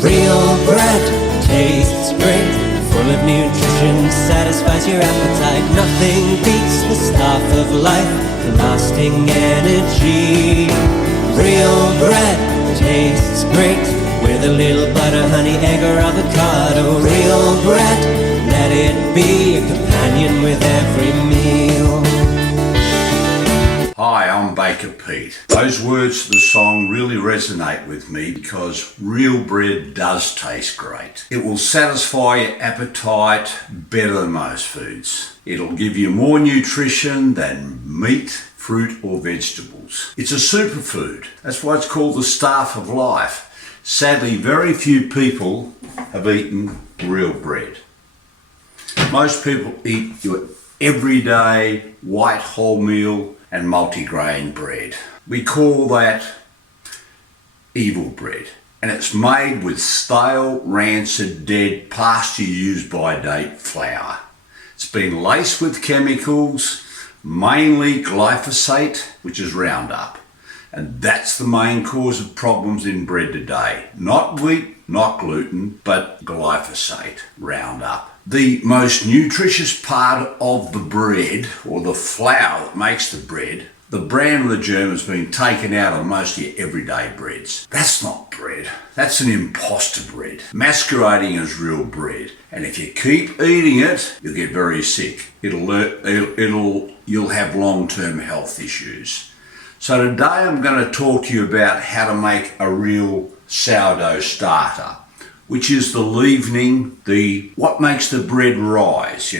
Real bread tastes great, full of nutrition, satisfies your appetite. Nothing beats the stuff of life, the lasting energy. Real bread tastes great, with a little butter, honey, egg or avocado. Real bread, let it be a companion with every meal. Hi, I'm Baker Pete. Those words to the song really resonate with me because real bread does taste great. It will satisfy your appetite better than most foods. It'll give you more nutrition than meat, fruit or vegetables. It's a superfood. That's why it's called the staff of life. Sadly, very few people have eaten real bread. Most people eat your everyday white wholemeal and multigrain bread. We call that evil bread, and it's made with stale, rancid, dead, pasture used by date flour. It's been laced with chemicals, mainly glyphosate, which is Roundup, and that's the main cause of problems in bread today. Not wheat, not gluten, but glyphosate, Roundup. The most nutritious part of the bread, or the flour that makes the bread, the bran or the germ has been taken out of most of your everyday breads. That's not bread. That's an imposter bread, masquerading as real bread. And if you keep eating it, you'll get very sick. You'll have long-term health issues. So today I'm going to talk to you about how to make a real sourdough starter, which is the leavening, what makes the bread rise,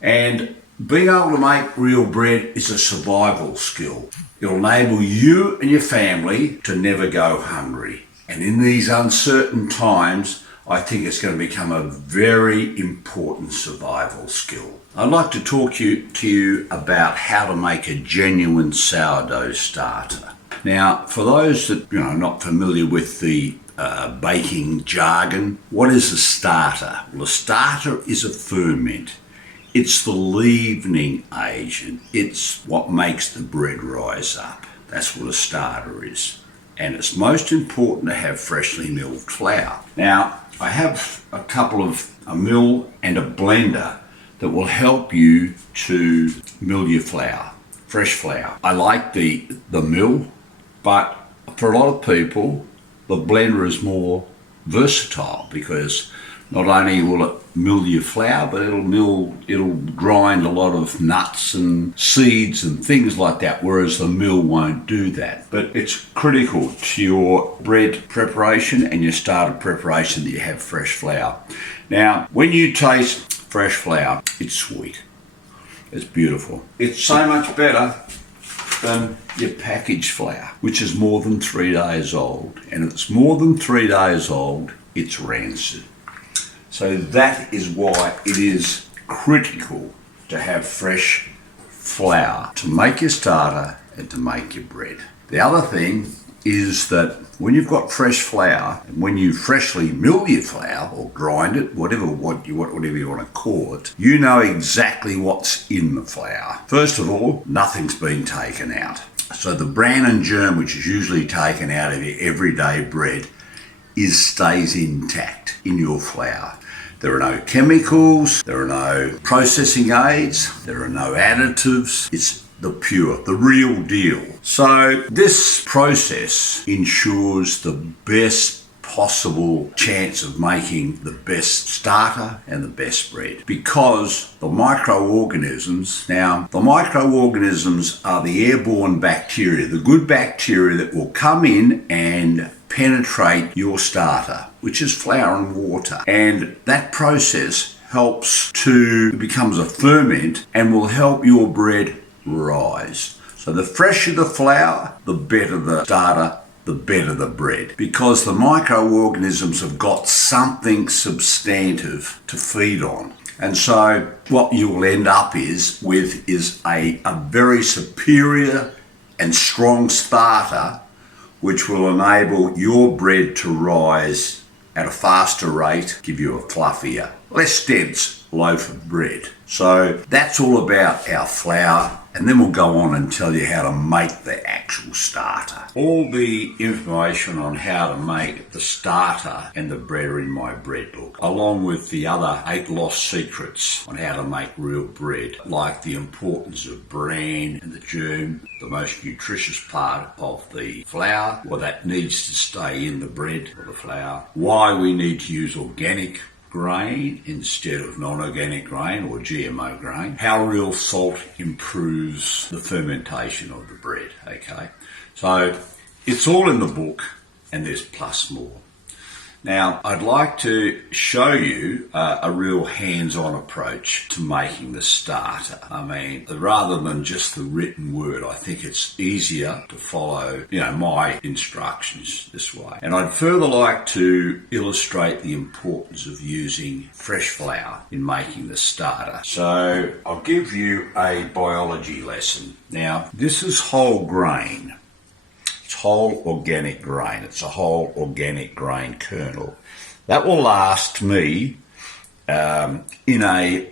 And being able to make real bread is a survival skill. It'll enable you and your family to never go hungry. And in these uncertain times, I think it's going to become a very important survival skill. I'd like to talk to you about how to make a genuine sourdough starter. Now, for those that are not familiar with the baking jargon, what is a starter? Well, a starter is a ferment. It's the leavening agent. It's what makes the bread rise up. That's what a starter is. And it's most important to have freshly milled flour. Now, I have a mill and a blender that will help you to mill your flour, fresh flour. I like the mill, but for a lot of people, the blender is more versatile because not only will it mill your flour, but it'll grind a lot of nuts and seeds and things like that, whereas the mill won't do that. But it's critical to your bread preparation and your starter preparation that you have fresh flour. Now, when you taste fresh flour, it's sweet. It's beautiful. It's so much better than your packaged flour, which is more than 3 days old. And if it's more than 3 days old, it's rancid. So that is why it is critical to have fresh flour to make your starter and to make your bread. The other thing is that when you've got fresh flour, and when you freshly mill your flour or grind it, whatever you want to call it, you know exactly what's in the flour. First of all, nothing's been taken out. So the bran and germ, which is usually taken out of your everyday bread, stays intact in your flour. There are no chemicals, there are no processing aids, there are no additives. It's the real deal. So this process ensures the best possible chance of making the best starter and the best bread, because the microorganisms are the airborne bacteria, the good bacteria that will come in and penetrate your starter, which is flour and water. And that process becomes a ferment and will help your bread rise. So the fresher the flour, the better the starter, the better the bread, because the microorganisms have got something substantive to feed on. And so what you will end up with is a very superior and strong starter, which will enable your bread to rise at a faster rate, give you a fluffier, less dense loaf of bread. So that's all about our flour and then we'll go on and tell you how to make the actual starter. All the information on how to make the starter and the bread are in my bread book, along with the other 8 lost secrets on how to make real bread, like the importance of bran and the germ, the most nutritious part of the flour, well, that needs to stay in the bread or the flour, why we need to use organic grain instead of non-organic grain or GMO grain, how real salt improves the fermentation of the bread, okay? So it's all in the book, and there's plus more. Now, I'd like to show you a real hands-on approach to making the starter. I mean, rather than just the written word, I think it's easier to follow, my instructions this way. And I'd further like to illustrate the importance of using fresh flour in making the starter. So I'll give you a biology lesson. Now, this is whole grain. Whole organic grain. It's a whole organic grain kernel. That will last me in a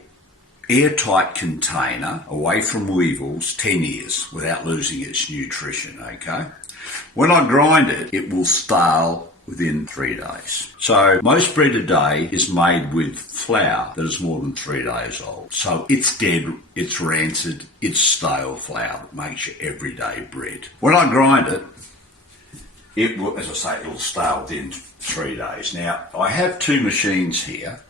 airtight container away from weevils 10 years without losing its nutrition, okay? When I grind it, it will stale within 3 days. So most bread today is made with flour that is more than 3 days old. So it's dead, it's rancid, it's stale flour that makes your everyday bread. When I grind it, it will, as I say, it'll stale within 3 days. Now, I have 2 machines here.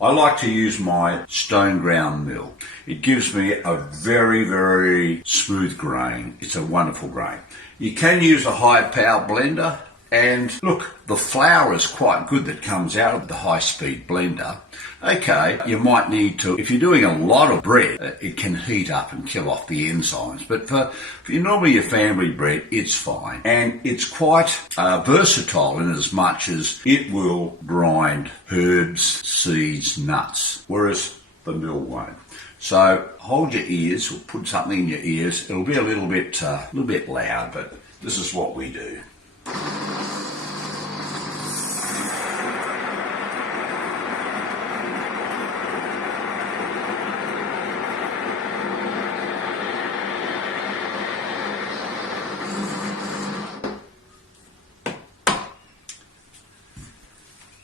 I like to use my stone ground mill. It gives me a very, very smooth grain. It's a wonderful grain. You can use a high power blender, and look, the flour is quite good that comes out of the high speed blender. Okay, you might need to, if you're doing a lot of bread, it can heat up and kill off the enzymes. But for normally your family bread, it's fine. And it's quite versatile in as much as it will grind herbs, seeds, nuts, whereas the mill won't. So hold your ears, or put something in your ears. It'll be a little bit loud, but this is what we do.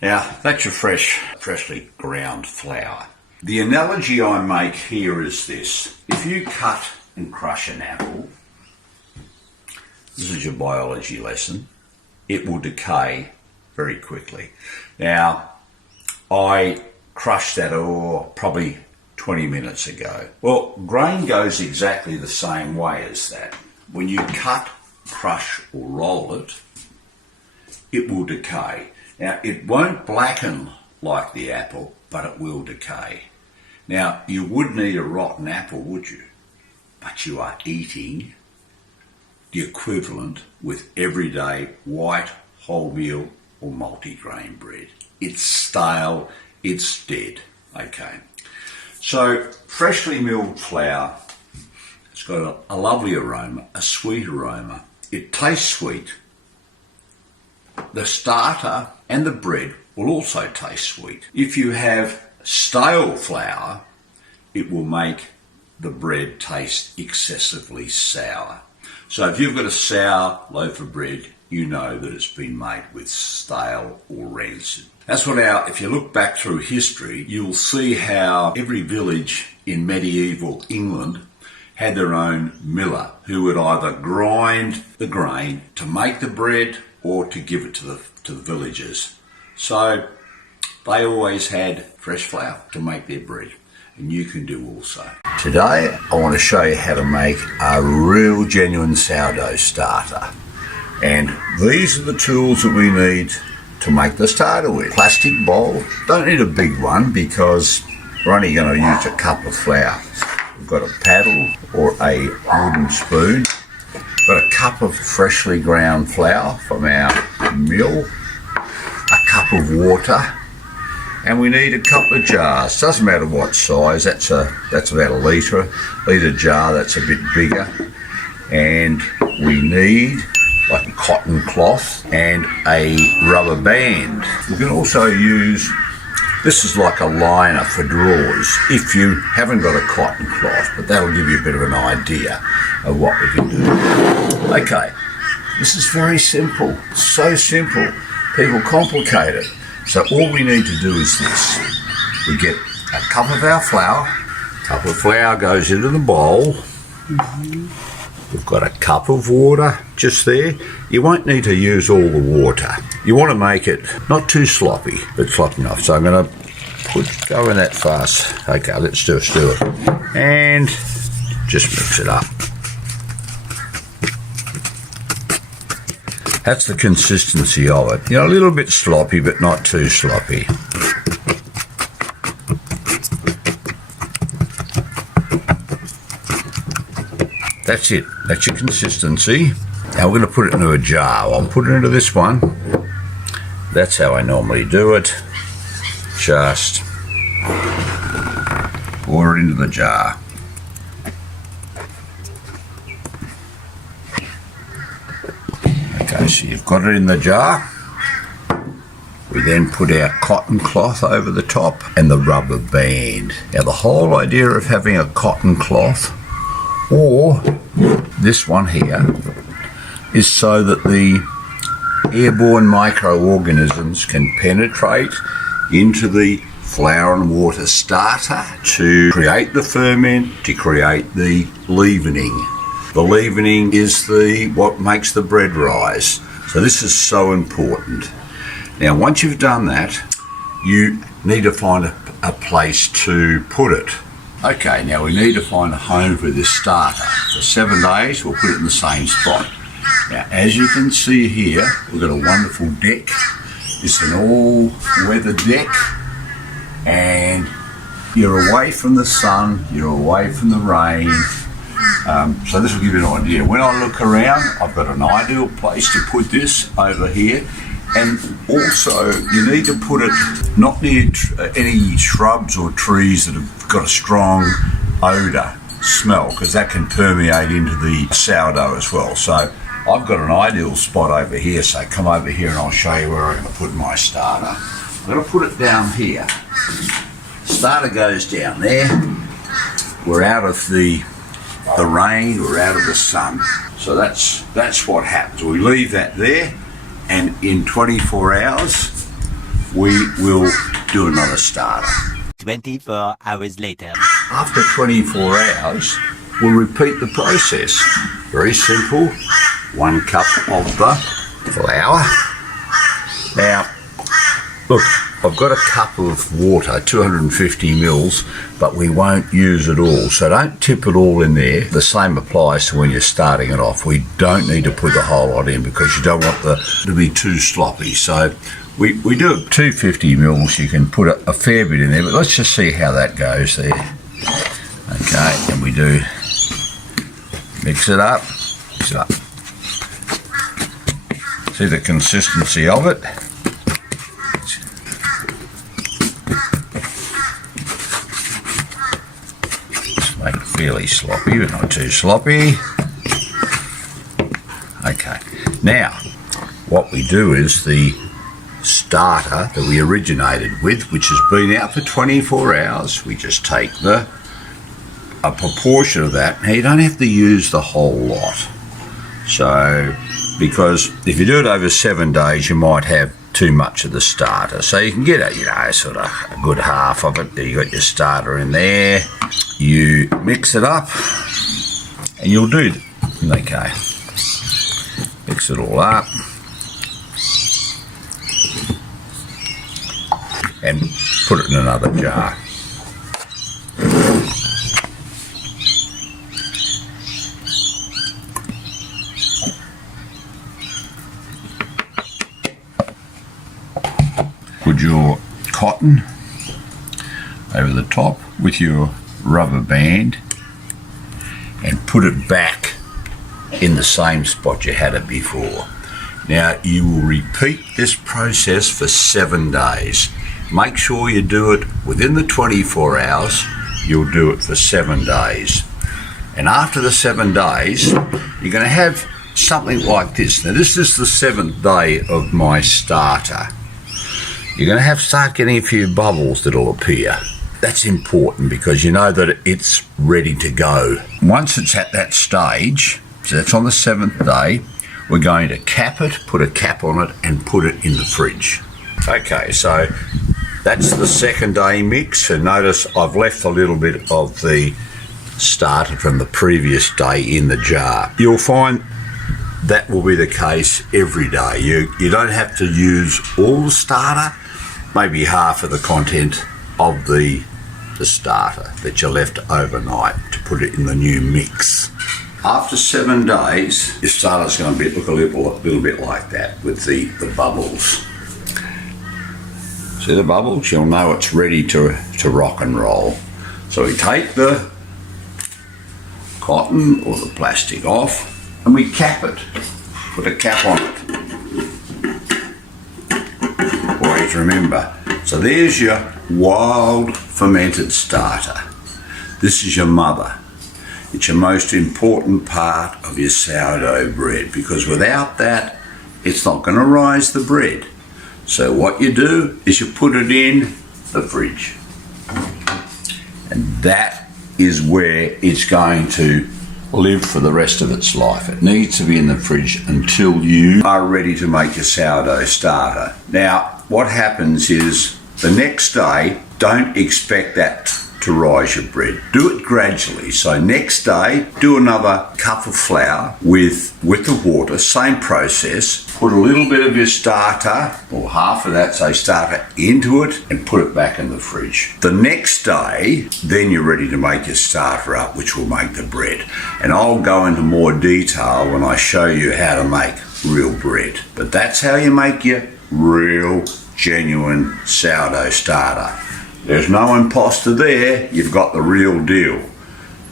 Now, that's your freshly ground flour. The analogy I make here is this. If you cut and crush an apple, this is your biology lesson, it will decay very quickly. Now, I crushed that probably 20 minutes ago. Well, grain goes exactly the same way as that. When you cut, crush or roll it, it will decay. Now, it won't blacken like the apple, but it will decay. Now, you would need a rotten apple, would you? But you are eating the equivalent with everyday white, wholemeal or multigrain bread. It's stale, it's dead, okay? So, freshly milled flour, it's got a lovely aroma, a sweet aroma. It tastes sweet. The starter and the bread will also taste sweet. If you have stale flour, it will make the bread taste excessively sour. So if you've got a sour loaf of bread, you know that it's been made with stale or rancid. That's what if you look back through history, you'll see how every village in medieval England had their own miller who would either grind the grain to make the bread or to give it to the villagers. So they always had fresh flour to make their bread, and you can do also. Today I want to show you how to make a real genuine sourdough starter, and these are the tools that we need to make the starter with. Plastic bowl, don't need a big one because we're only going to use a cup of flour. We've got a paddle or a wooden spoon. Got a cup of freshly ground flour from our mill, a cup of water, and we need a couple of jars. Doesn't matter what size. That's about a litre jar. That's a bit bigger, and we need like a cotton cloth and a rubber band. We can also use This is like a liner for drawers if you haven't got a cotton cloth, but that'll give you a bit of an idea of what we can do. Okay, this is very simple, so simple. People complicate it. So all we need to do is this. We get a cup of our flour. A cup of flour goes into the bowl. We've got a cup of water just there. You won't need to use all the water. You want to make it not too sloppy, but sloppy enough. So I'm going to go in that fast. Okay, let's do it. And just mix it up. That's the consistency of it. You know, a little bit sloppy, but not too sloppy. That's it. That's your consistency. Now we're going to put it into a jar. I'll put it into this one. That's how I normally do it. Just pour it into the jar. Okay, so you've got it in the jar. We then put our cotton cloth over the top and the rubber band. Now the whole idea of having a cotton cloth, or this one here, is so that the airborne microorganisms can penetrate into the flour and water starter to create the ferment, to create the leavening. The leavening is what makes the bread rise. So this is so important. Now once you've done that, you need to find a place to put it. Okay, now we need to find a home for this starter. For 7 days, we'll put it in the same spot. Now, as you can see here, we've got a wonderful deck. It's an all-weather deck, and you're away from the sun, you're away from the rain. So this will give you an idea. When I look around, I've got an ideal place to put this over here. And also, you need to put it not near any shrubs or trees that have got a strong odour, smell, because that can permeate into the sourdough as well. So I've got an ideal spot over here, so come over here and I'll show you where I'm going to put my starter. I'm going to put it down here. Starter goes down there. We're out of the rain, we're out of the sun. So that's what happens. We leave that there, and in 24 hours, we will do another starter. 24 hours later. After 24 hours, we'll repeat the process. Very simple. 1 cup of the flour. Now, look, I've got a cup of water, 250 mils, but we won't use it all. So don't tip it all in there. The same applies to when you're starting it off. We don't need to put the whole lot in because you don't want to be too sloppy. So we do it 250 mils. You can put a fair bit in there, but let's just see how that goes there. Okay, and we do mix it up. See the consistency of it. Make it fairly sloppy, but not too sloppy. Okay, now what we do is the starter that we originated with, which has been out for 24 hours, we just take a proportion of that. Now you don't have to use the whole lot. So, because if you do it over 7 days, you might have too much of the starter. So you can get sort of a good half of it. You got your starter in there. You mix it up, and you'll do. Okay, mix it all up, and put it in another jar. Put your cotton over the top with your rubber band and put it back in the same spot you had it before. Now you will repeat this process for 7 days. Make sure you do it within the 24 hours. You'll do it for 7 days. And after the 7 days, you're going to have something like this. Now this is the 7th day of my starter. you're going to start getting a few bubbles that'll appear. That's important because you know that it's ready to go. Once it's at that stage, so that's on the 7th day, we're going to cap it, put a cap on it, and put it in the fridge. Okay, so that's the 2nd day mix, and notice I've left a little bit of the starter from the previous day in the jar. You'll find that will be the case every day. You don't have to use all the starter, maybe half of the content of the starter that you left overnight to put it in the new mix. After 7 days, your starter's going to look a little bit like that with the bubbles. See the bubbles? You'll know it's ready to rock and roll. So we take the cotton or the plastic off and we cap it. Put a cap on it. Always remember. So there's your wild fermented starter. This is your mother. It's your most important part of your sourdough bread because without that, it's not going to rise the bread. So what you do is you put it in the fridge. And that is where it's going to live for the rest of its life. It needs to be in the fridge until you are ready to make your sourdough starter. Now, what happens is the next day, don't expect that to rise your bread. Do it gradually. So next day, do another cup of flour with the water, same process. Put a little bit of your starter, or half of that, say starter, into it and put it back in the fridge. The next day, then you're ready to make your starter up, which will make the bread. And I'll go into more detail when I show you how to make real bread. But that's how you make your real, genuine sourdough starter. There's no imposter there, you've got the real deal.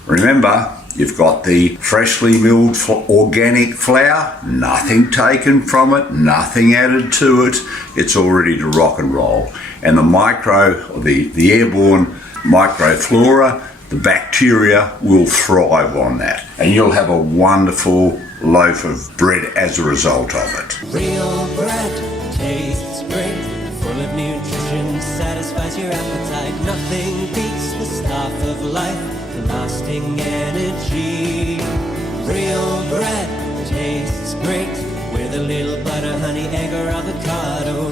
Remember, you've got the freshly milled organic flour, nothing taken from it, nothing added to it, it's all ready to rock and roll. And the airborne microflora, the bacteria will thrive on that. And you'll have a wonderful loaf of bread as a result of it. Real bread tastes great, full of nutrition, satisfies your appetite. Nothing beats the stuff of life, the lasting energy. Real bread tastes great, with a little butter, honey, egg, or avocado.